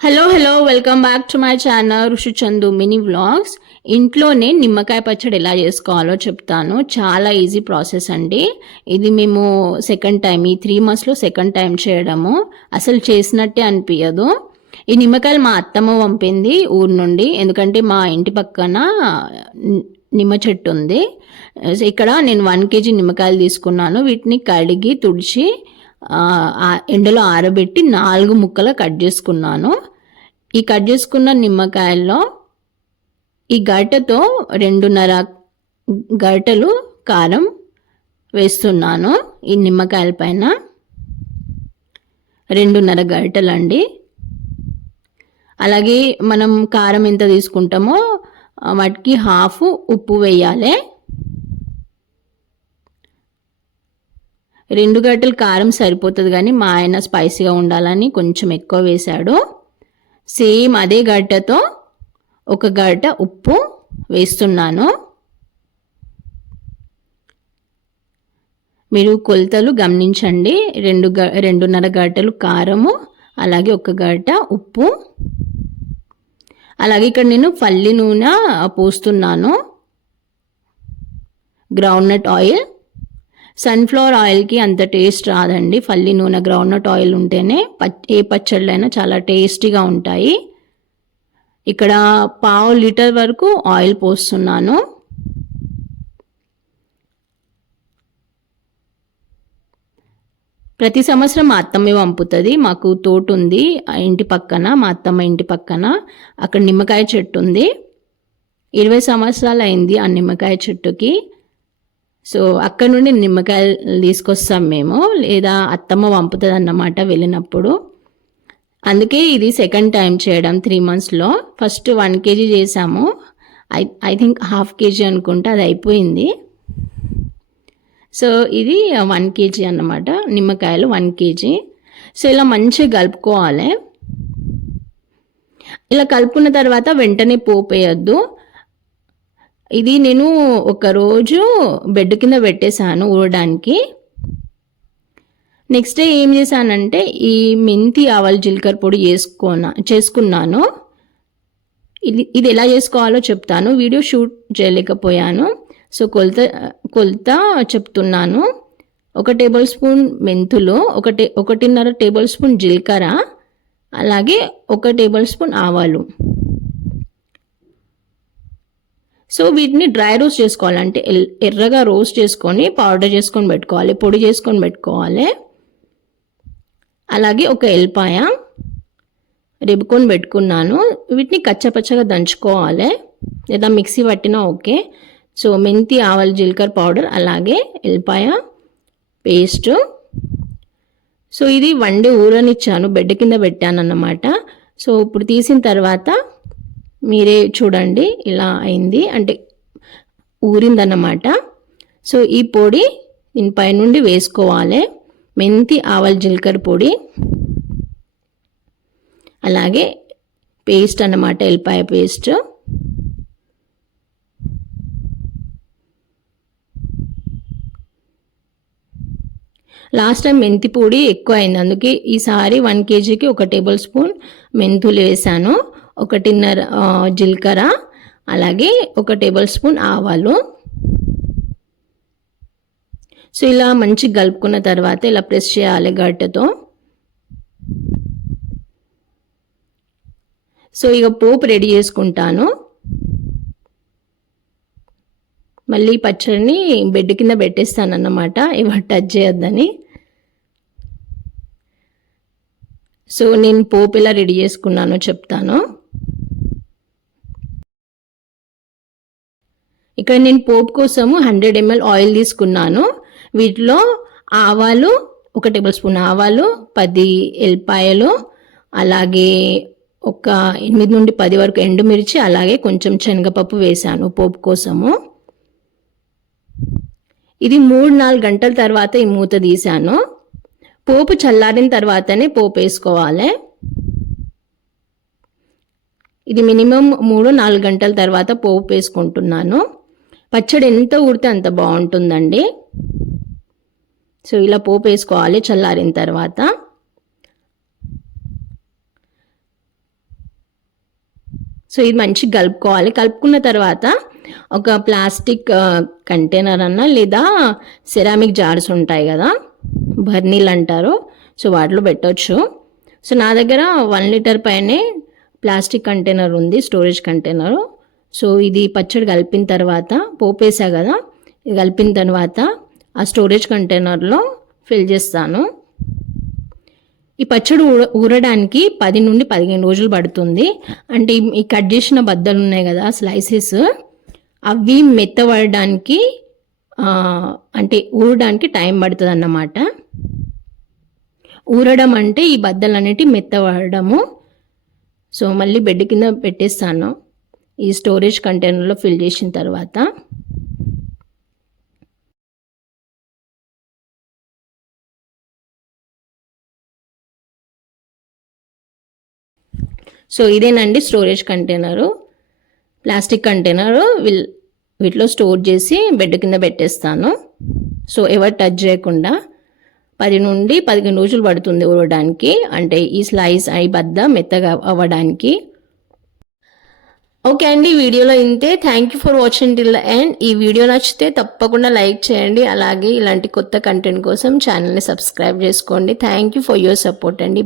Hello welcome back to my channel ఋషి Chandu mini vlogs. ఇంట్లోనే నిమ్మకాయ పచ్చడి ఎలా చేసుకోవాలో చెప్తాను. చాలా ఈజీ ప్రాసెస్ అండి. ఇది మేము సెకండ్ టైం, ఈ 3 monthsలో సెకండ్ టైం చేయడము. అసలు చేసినట్టే అనిపించదు. ఈ నిమ్మకాయలు మా అత్తమ్మ పంపింది ఊరు నుండి, ఎందుకంటే మా ఇంటి పక్కన నిమ్మ చెట్టు ఉంది. ఇక్కడ నేను 1 kg నిమ్మకాయలు తీసుకున్నాను. వీటిని కడిగి తుడిచి ఎండలో ఆరబెట్టి 4 ముక్కలు కట్ చేసుకున్నాను. ఈ కట్ చేసుకున్న నిమ్మకాయల్లో ఈ గరిటెతో 2.5 గరిటెలు కారం వేస్తున్నాను. ఈ నిమ్మకాయల పైన 2.5 గరిటెలు అండి. అలాగే మనం కారం ఎంత తీసుకుంటామో వాటికి హాఫ్ ఉప్పు వేయాలి. 2 గరిటెలు కారం సరిపోతుంది, కానీ మా ఆయన స్పైసీగా ఉండాలని కొంచెం ఎక్కువ వేశాడు. సేమ్ అదే గరిటెతో 1 గరిటె ఉప్పు వేస్తున్నాను. మీరు కొలతలు గమనించండి. 2.5 గరిటెలు కారము, అలాగే 1 గరిటె ఉప్పు. అలాగే ఇక్కడ నేను పల్లి నూనె పోస్తున్నాను. గ్రౌండ్నట్ ఆయిల్, సన్ఫ్లవర్ ఆయిల్కి అంత టేస్ట్ రాదండి. పల్లి నూనె, గ్రౌండ్నట్ ఆయిల్ ఉంటేనే ఏ పచ్చళ్ళైనా చాలా టేస్టీగా ఉంటాయి. ఇక్కడ 1/2 లీటర్ వరకు ఆయిల్ పోస్తున్నాను. ప్రతి సంవత్సరం మా అత్తమ్మ పంపుతుంది. మాకు తోట ఉంది ఇంటి పక్కన, మా అత్తమ్మ ఇంటి పక్కన. అక్కడ నిమ్మకాయ చెట్టు ఉంది. 20 సంవత్సరాలు అయింది ఆ నిమ్మకాయ చెట్టుకి. సో అక్కడ నుండి నిమ్మకాయలు తీసుకొస్తాం మేము, లేదా అత్తమ్మ పంపుతుంది అన్నమాట వెళ్ళినప్పుడు. అందుకే ఇది సెకండ్ టైం చేయడం 3 monthsలో. ఫస్ట్ 1 kg చేసాము. ఐ థింక్ 1/2 kg అనుకుంటా, అది అయిపోయింది. సో ఇది 1 kg అన్నమాట, నిమ్మకాయలు 1 kg. సో ఇలా మంచిగా కలుపుకోవాలి. ఇలా కలుపుకున్న తర్వాత వెంటనే పోపు వేయద్దు. ఇది నేను ఒకరోజు బెడ్ కింద పెట్టేశాను ఊరడానికి. నెక్స్ట్ డే ఏం చేశానంటే ఈ మెంతి ఆవాల జీలకర్ర పొడి చేసుకున్నాను. ఇది ఎలా చేసుకోవాలో చెప్తాను. వీడియో షూట్ చేయలేకపోయాను. సో కొలత చెప్తున్నాను. 1 టేబుల్ స్పూన్ మెంతులు, 1.5 టేబుల్ స్పూన్ జీలకర్ర, అలాగే 1 టేబుల్ స్పూన్ ఆవాలు. సో వీటిని డ్రై రోస్ట్ చేసుకోవాలంటే ఎర్రగా రోస్ట్ చేసుకొని పౌడర్ చేసుకొని పెట్టుకోవాలి, పొడి చేసుకొని పెట్టుకోవాలి. అలాగే 1 ఎల్లిపాయ రేపుకొని పెట్టుకున్నాను. వీటిని కచ్చపచ్చగా దంచుకోవాలి, లేదా మిక్సీ పట్టినా ఓకే. సో మెంతి ఆవాలు జీలకర్ర పౌడర్, అలాగే ఎల్లిపాయ పేస్ట్. సో ఇది 1 day ఊరనిచ్చాను, బెడ్ కింద పెట్టాను అన్నమాట. సో ఇప్పుడు తీసిన తర్వాత మీరే చూడండి, ఇలా అయింది, అంటే ఊరిందన్నమాట. సో ఈ పొడి దీనిపై నుండి వేసుకోవాలి. మెంతి ఆవాల జీలకర్ర పొడి, అలాగే పేస్ట్ అన్నమాట, ఎల్లిపాయ పేస్ట్. లాస్ట్ టైం మెంతి పొడి ఎక్కువ అయింది, అందుకే ఈసారి 1 kgకి 1 టేబుల్ స్పూన్ మెంతులు వేసాను, 1.5 జీలకర్ర, అలాగే 1 టేబుల్ స్పూన్ ఆవాలు. సో ఇలా మంచిగా కలుపుకున్న తర్వాత ఇలా ప్రెస్ చేయాలి గరిటెతో. సో ఇక పోపు రెడీ చేసుకుంటాను. మళ్ళీ పచ్చడిని బెడ్ కింద పెట్టేస్తాను అన్నమాట, ఇవాళ టచ్ చేయొద్దని. సో నేను పోపు ఎలా రెడీ చేసుకున్నానో చెప్తాను. ఇక్కడ నేను పోపు కోసము 100 ml ఆయిల్ తీసుకున్నాను. వీటిలో ఆవాలు, 1 టేబుల్ స్పూన్ ఆవాలు, 10 ఎల్లిపాయలు, అలాగే 8 నుండి 10 వరకు ఎండుమిర్చి, అలాగే కొంచెం శనగపప్పు వేసాను పోపు కోసము. ఇది 3-4 గంటల తర్వాత ఈ మూత తీసాను. పోపు చల్లారిన తర్వాతనే పోపు వేసుకోవాలి. ఇది మినిమం 3-4 గంటల తర్వాత పోపు వేసుకుంటున్నాను. పచ్చడి ఎంత ఊరితే అంత బాగుంటుందండి. సో ఇలా పోపు వేసుకోవాలి చల్లారిన తర్వాత. సో ఇది మంచిగా కలుపుకోవాలి. కలుపుకున్న తర్వాత ఒక ప్లాస్టిక్ కంటైనర్ అన్నా లేదా సెరామిక్ జార్స్ ఉంటాయి కదా, బర్నీలు అంటారు, సో వాటిలో పెట్టవచ్చు. సో నా దగ్గర 1 లీటర్ పైనే ప్లాస్టిక్ కంటైనర్ ఉంది, స్టోరేజ్ కంటైనరు. సో ఇది పచ్చడి కలిపిన తర్వాత పోపేసా కదా, ఇది కలిపిన తర్వాత ఆ స్టోరేజ్ కంటైనర్లో ఫిల్ చేస్తాను. ఈ పచ్చడి ఊరడానికి 10 నుండి 15 రోజులు పడుతుంది. అంటే ఈ కట్ చేసిన బద్దలు ఉన్నాయి కదా స్లైసెస్, అవి మెత్తబడడానికి అంటే ఊరడానికి టైం పడుతుంది అన్నమాట. ఊరడం అంటే ఈ బద్దలు అనేటివి మెత్తబడము. సో మళ్ళీ బెడ్ కింద పెట్టేస్తాను ఈ స్టోరేజ్ కంటైనర్లో ఫిల్ చేసిన తర్వాత. సో ఇదేనండి స్టోరేజ్ కంటైనరు, ప్లాస్టిక్ కంటైనరు. వీటిలో స్టోర్ చేసి బెడ్ కింద పెట్టేస్తాను. సో ఎవరు టచ్ చేయకుండా 10 నుండి 15 రోజులు పడుతుంది ఊరడానికి, అంటే ఈ స్లైస్ ఈ బద్ద మెత్తగా అవ్వడానికి. ఓకే అండి, వీడియోలో ఇంతే. Thank you for watching till the end. ఈ వీడియో నచ్చితే తప్పకుండా లైక్ చేయండి. అలాగే ఇలాంటి కొత్త కంటెంట్ కోసం ఛానల్ని సబ్స్క్రైబ్ చేసుకోండి. Thank you for your support అండి.